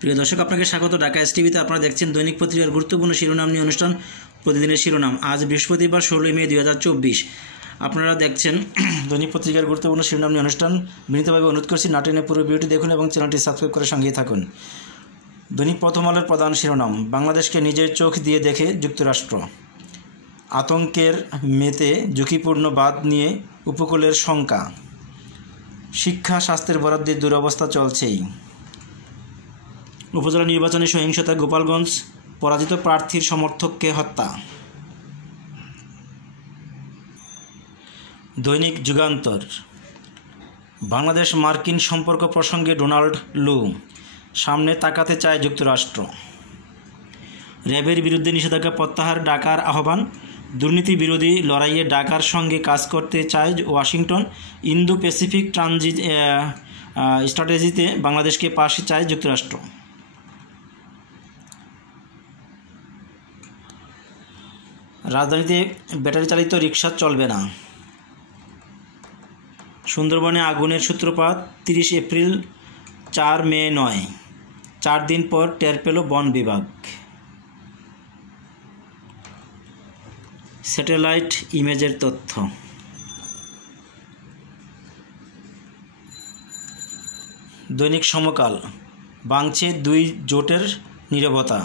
প্রিয় দর্শক, আপনাকে স্বাগত ঢাকা এসটিভিতে। আপনারা দেখছেন দৈনিক পত্রিকার গুরুত্বপূর্ণ শিরোনাম নিয়ে অনুষ্ঠান প্রতিদিনের শিরোনাম। আজ বৃহস্পতিবার 16 মে 2024। আপনারা দেখছেন দৈনিক পত্রিকার গুরুত্বপূর্ণ শিরোনাম নিয়ে অনুষ্ঠান। বিনীতভাবে অনুরোধ করছি না টেনে পুরো ভিডিওটি দেখুন এবং চ্যানেলটি সাবস্ক্রাইব করে সঙ্গেই থাকুন। দৈনিক প্রথম আলোর প্রধান শিরোনাম: বাংলাদেশকে নিজের চোখ দিয়ে দেখে যুক্তরাষ্ট্র। আতঙ্কের মেতে ঝুঁকিপূর্ণ বাঁধ নিয়ে উপকূলের শঙ্কা। শিক্ষা স্বাস্থ্যের বরাদ্দের দুরবস্থা চলছেই। উপজেলা নির্বাচনে সহিংসতা, গোপালগঞ্জ পরাজিত প্রার্থীর সমর্থককে হত্যা। দৈনিক যুগান্তর: বাংলাদেশ মার্কিন সম্পর্ক প্রসঙ্গে ডোনাল্ড লু, সামনে তাকাতে চায় যুক্তরাষ্ট্র। র্যাবের বিরুদ্ধে নিষেধাজ্ঞা প্রত্যাহার ডাকার আহ্বান। দুর্নীতি বিরোধী লড়াইয়ে ডাকার সঙ্গে কাজ করতে চায় ওয়াশিংটন। ইন্দো প্যাসিফিক ট্রানজিট স্ট্র্যাটেজিতে বাংলাদেশকে পাশে চায় যুক্তরাষ্ট্র। রাজধানীতে ব্যাটারি চালিত রিকশা চলবে না। সুন্দরবনে আগুনের সূত্রপাত 30 এপ্রিল, 4 মে নয়। 4 দিন পর টের পেল বন বিভাগ। স্যাটেলাইট ইমেজের তথ্য। দৈনিক সমকাল: ভাঙছে 2 জোটের নীরবতা।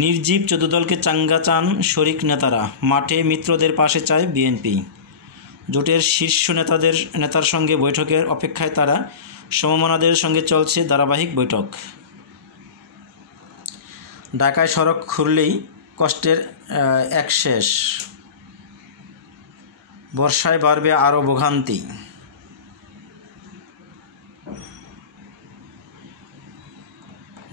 নির্জীব 14 দলকে চাঙ্গা চান শরিক নেতারা। মাঠে মিত্রদের পাশে চায় বিএনপি। জোটের শীর্ষ নেতার সঙ্গে বৈঠকের অপেক্ষায় তারা। সমমনাদের সঙ্গে চলছে ধারাবাহিক বৈঠক। ঢাকায় সড়ক খুললেই কষ্টের এক শেষ। বর্ষায় বাড়বে আরও ভোগান্তি।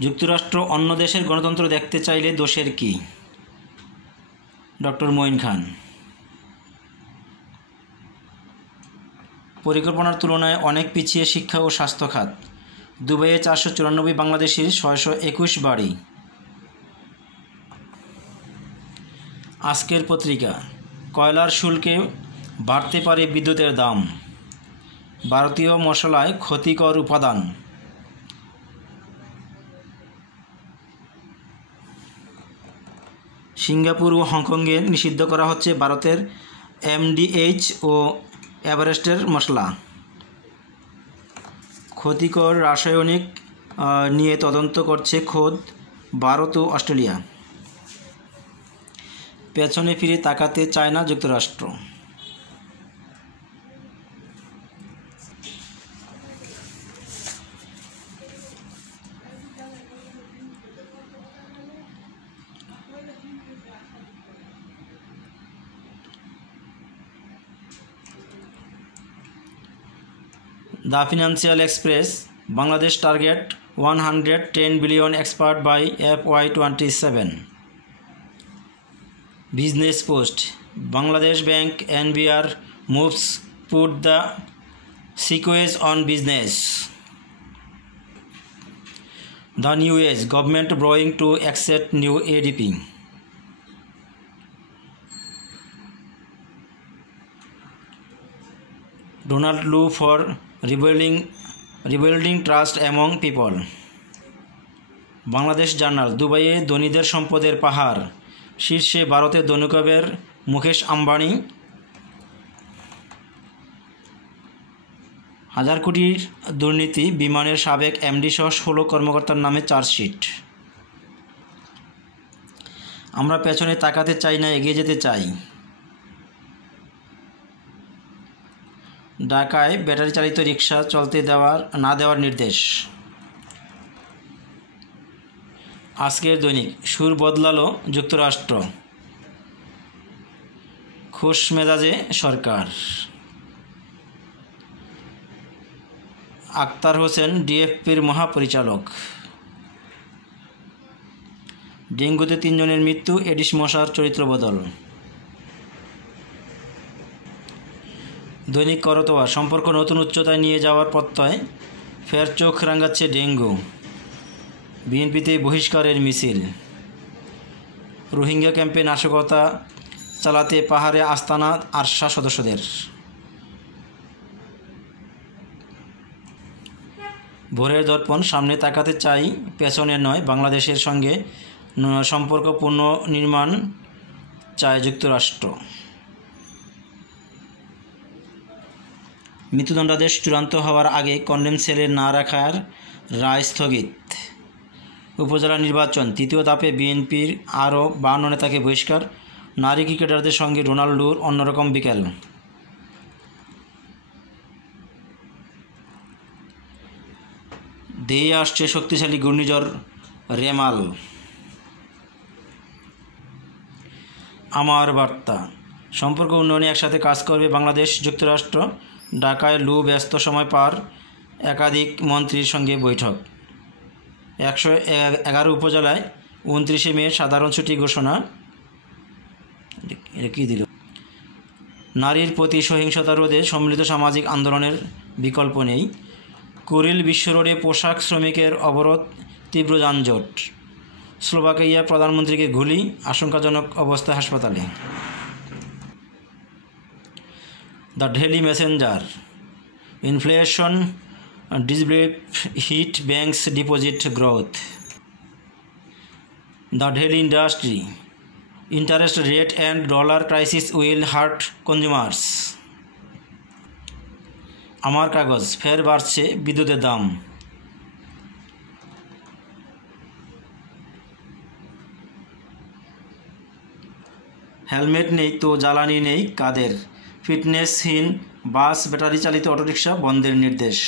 যুক্তরাষ্ট্র অন্য দেশের গণতন্ত্র দেখতে চাইলে দোষের কি? ডক্টর মঈন খান। পরিকল্পনার তুলনায় অনেক পিছিয়ে শিক্ষা ও স্বাস্থ্য খাত। দুবাইয়ে 494 বাংলাদেশির 621 বাড়ি। আজকের পত্রিকা: কয়লার শুল্কে বাড়তে পারে বিদ্যুতের দাম। ভারতীয় মশলায় ক্ষতিকর উপাদান। সিঙ্গাপুর ও হংকংয়ে নিষিদ্ধ করা হচ্ছে ভারতের এমডিএইচ ও এভারেস্টের মশলা। ক্ষতিকর রাসায়নিক নিয়ে তদন্ত করছে খোদ ভারত ও অস্ট্রেলিয়া। পেছনে ফিরে তাকাতে চায় না যুক্তরাষ্ট্র। The financial express: Bangladesh target 110 billion export by FY27। Business post: Bangladesh bank NBR moves put the squeeze on business. The New Age: government borrowing to accept new ADP. Donald Lu for rebuilding trust among people. Bangladesh journal: দুবাইয়ে ধনীদের সম্পদের পাহাড়। শীর্ষে ভারতের ধনুকবের মুকেশ আম্বানি। 1000 কোটির দুর্নীতি। বিমানের সাবেক এমডি সহ 16 কর্মকর্তার নামে চার্জশিট। আমরা পেছনে তাকাতে চাই না, এগিয়ে যেতে চাই। ঢাকায় ব্যাটারি চালিত রিকশা চলতে না দেওয়ার নির্দেশ। আজকের দৈনিক: সুর বদলালো যুক্তরাষ্ট্র। খোশ মেজাজে সরকার। আক্তার হোসেন ডিএফপির মহাপরিচালক। ডেঙ্গুতে 3 জনের মৃত্যু, এডিস মশার চরিত্র বদল। দৈনিক করতোয়া: সম্পর্ক নতুন উচ্চতায় নিয়ে যাওয়ার প্রত্যয়। ফের চোখ রাঙাচ্ছে ডেঙ্গু। বিএনপিতে বহিষ্কারের মিছিল। রোহিঙ্গা ক্যাম্পে নাশকতা চালাতে পাহাড়ে আস্তানা আরশা সদস্যদের। ভোরের দর্পণ, সামনে তাকাতে চাই পেছনে নয়, বাংলাদেশের সঙ্গে সম্পর্ক পুনর্নির্মাণ চায় যুক্তরাষ্ট্র। মৃত্যুদণ্ডাদেশ চূড়ান্ত হওয়ার আগে কন্ডেম সেলে না রাখার রায় স্থগিত। উপজেলা নির্বাচন, তৃতীয় ধাপে বিএনপির আরও 52 নেতাকে বহিষ্কার। নারী ক্রিকেটারদের সঙ্গে রোনাল্ডোর অন্যরকম বিকেল। ধেয়ে আসছে শক্তিশালী ঘূর্ণিঝড় রেমাল। আমার বার্তা, সম্পর্ক উন্নয়নে একসাথে কাজ করবে বাংলাদেশ যুক্তরাষ্ট্র। ঢাকায় ব্যস্ত সময় পার, একাধিক মন্ত্রীর সঙ্গে বৈঠক। 111 উপজেলায় 29 মে সাধারণ ছুটি ঘোষণা। এটা কী দিল? নারীর প্রতি সহিংসতা রোধে সম্মিলিত সামাজিক আন্দোলনের বিকল্প নেই। কুরিল বিশ্ব রোডে পোশাক শ্রমিকের অবরোধ, তীব্র যানজট। স্লোভাকিয়ার প্রধানমন্ত্রীকে গুলি, আশঙ্কাজনক অবস্থায় হাসপাতালে। The daily Messenger, inflation disbelief hit banks deposit growth. The Daily Industry, interest rate and dollar crisis will hurt consumers. আমার কাগজ, ফের বাড়ছে বিদ্যুতের দাম। হেলমেট নেই তো জ্বালানি নেই কাদের, ফিটনেসহীন বাস, ব্যাটারি চালিত অটোরিকশা বন্ধের নির্দেশ।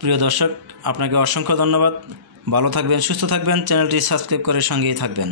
প্রিয় দর্শক, আপনাকে অসংখ্য ধন্যবাদ। ভালো থাকবেন, সুস্থ থাকবেন, চ্যানেলটি সাবস্ক্রাইব করে সঙ্গেই থাকবেন।